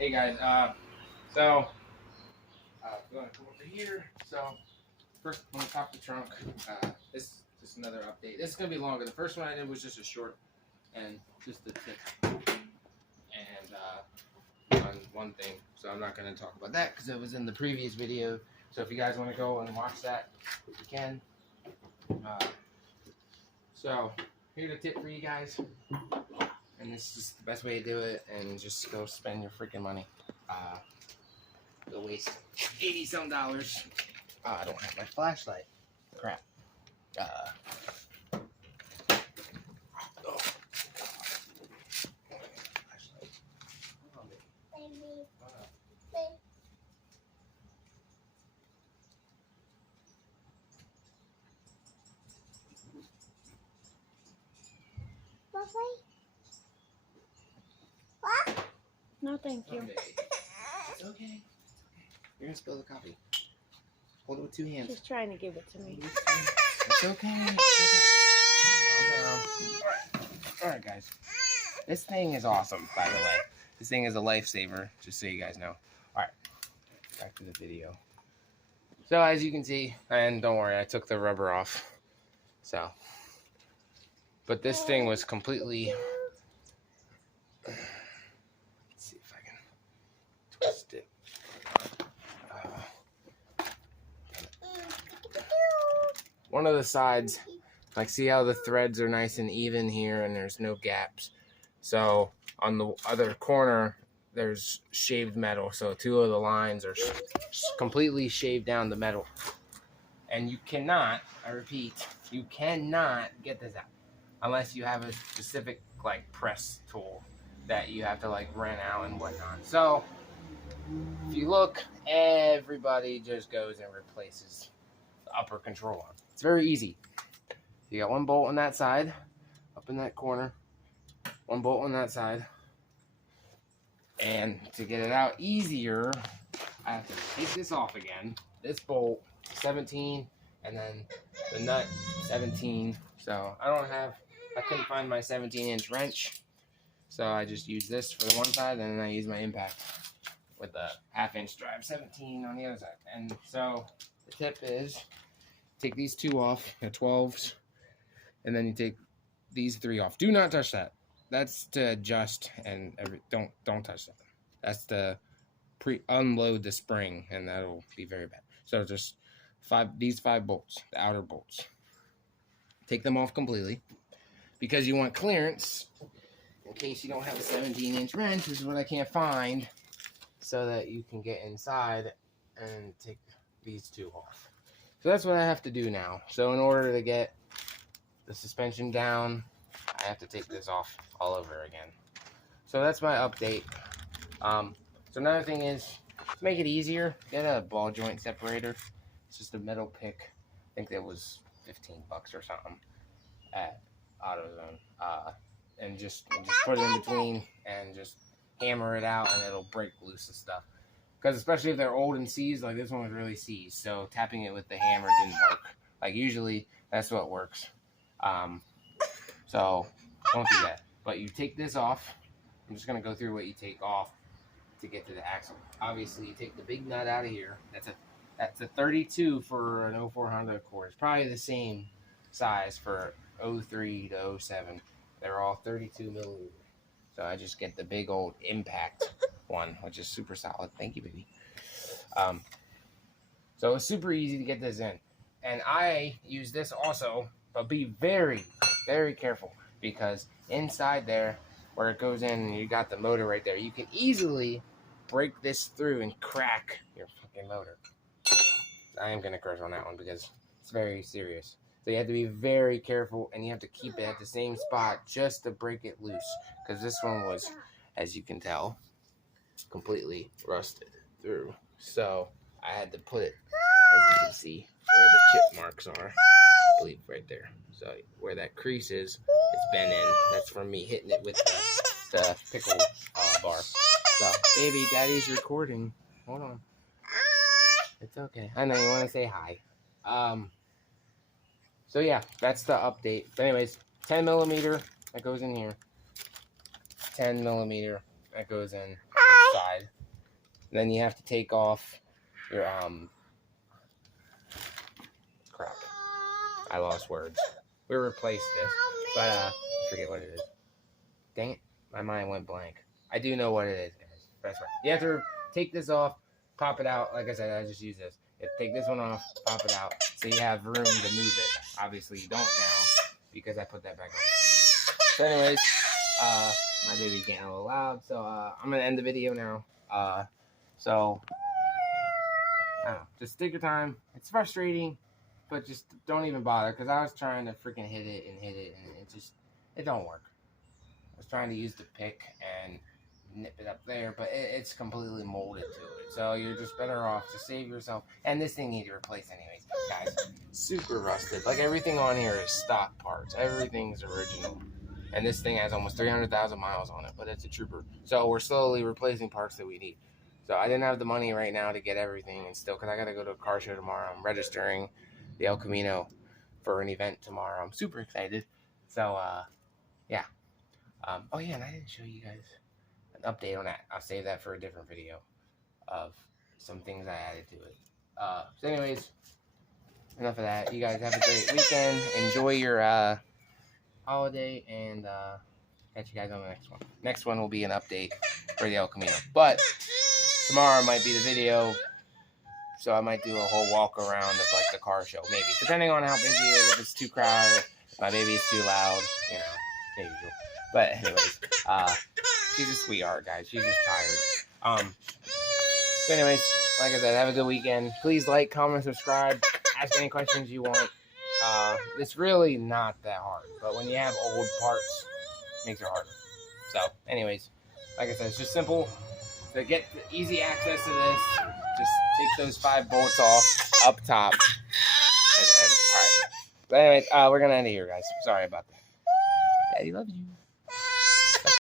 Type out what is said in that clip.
Hey guys, so going to come over here. So first, on the top of the trunk, this is just another update. This is gonna be longer. The first one I did was just a short and just the tip and on one thing. So I'm not gonna talk about that because it was in the previous video. So if you guys want to go and watch that, you can. So here's a tip for you guys, and this is the best way to do it. And just go spend your freaking money. Go waste $80-some. I don't have my flashlight. Crap. No, thank you. It's okay. You're gonna spill the coffee. Hold it with two hands. She's trying to give it to me. It's okay. Alright, guys. This thing is awesome, by the way. This thing is a lifesaver, just so you guys know. Alright, back to the video. So, as you can see, and don't worry, I took the rubber off. So, but this thing was completely... Let's see if I can twist it. One of the sides, like, see how the threads are nice and even here and there's no gaps. So on the other corner there's shaved metal, so two of the lines are completely shaved down the metal, and you cannot, I repeat, you cannot get this out unless you have a specific like press tool that you have to like rent out and whatnot. So if you look, everybody just goes and replaces the upper control arm. It's very easy. You got one bolt on that side, up in that corner, one bolt on that side, and to get it out easier, I have to take this off again. This bolt, 17, and then the nut, 17. So I couldn't find my 17-inch wrench, so I just use this for the one side, and then I use my impact with the half-inch drive, 17 on the other side. And so the tip is, take these two off, the 12s, and then you take these three off. Do not touch that. That's to adjust, and don't touch that. That's to unload the spring, and that'll be very bad. So just these five bolts, the outer bolts. Take them off completely because you want clearance in case you don't have a 17-inch wrench, which is what I can't find, so that you can get inside and take these two off. So that's what I have to do now. So in order to get the suspension down, I have to take this off all over again. So that's my update. So another thing is, to make it easier, get a ball joint separator. It's just a metal pick. I think that was $15 or something at AutoZone. And just put it in between and just hammer it out, and it'll break loose and stuff. Because especially if they're old and seized, like this one was really seized, so tapping it with the hammer didn't work. Like usually that's what works. So don't do that. But you take this off. I'm just gonna go through what you take off to get to the axle. Obviously, you take the big nut out of here. That's a 32 for an 04 Honda Accord. It's probably the same size for 03 to 07. They're all 32 millimeter. So I just get the big old impact one, which is super solid. Thank you, baby. So it's super easy to get this in. And I use this also, but be very, very careful, because inside there, where it goes in and you got the motor right there, you can easily break this through and crack your fucking motor. I am going to curse on that one because it's very serious. So you have to be very careful, and you have to keep it at the same spot just to break it loose, because this one was, as you can tell, completely rusted through. So I had to put it, as you can see, where the chip marks are. I believe right there. So where that crease is, it's been in. That's from me hitting it with the pickle bar. So, baby, daddy's recording. Hold on. It's okay. I know you want to say hi. So yeah, that's the update. But anyways, 10 millimeter that goes in here. 10 millimeter that goes in this side. And then you have to take off your crap. I lost words. We replaced this, but I forget what it is. Dang it, my mind went blank. I do know what it is, guys. That's right. You have to take this off, pop it out. Like I said, I just use this. You have to take this one off, pop it out, so you have room to move it. Obviously, you don't now because I put that back on. So, anyways, my baby's getting a little loud, so I'm gonna end the video now. So, I don't know. Just take your time. It's frustrating, but just don't even bother because I was trying to freaking hit it, and it don't work. I was trying to use the pick and nip it up there, but it's completely molded to it. So you're just better off to save yourself. And this thing needs to replace anyways, guys. Super rusted. Like everything on here is stock parts. Everything's original. And this thing has almost 300,000 miles on it, but it's a trooper. So we're slowly replacing parts that we need. So I didn't have the money right now to get everything, and still, because I got to go to a car show tomorrow. I'm registering the El Camino for an event tomorrow. I'm super excited. So, yeah. Oh, yeah, and I didn't show you guys an update on that. I'll save that for a different video of some things I added to it. So anyways, enough of that. You guys have a great weekend. Enjoy your holiday, and catch you guys on the next one. Next one will be an update for the El Camino. But tomorrow might be the video, so I might do a whole walk around of like the car show, maybe. Depending on how busy it is, if it's too crowded, if my baby's too loud, you know, the usual. But anyways, she's a sweetheart, guys. She's just tired. So anyways, like I said, have a good weekend. Please like, comment, subscribe. Ask any questions you want. It's really not that hard, but when you have old parts, it makes it harder. So anyways, like I said, it's just simple. To get the easy access to this, just take those 5 bolts off up top. And all right. But anyways, we're going to end it here, guys. Sorry about that. Daddy loves you.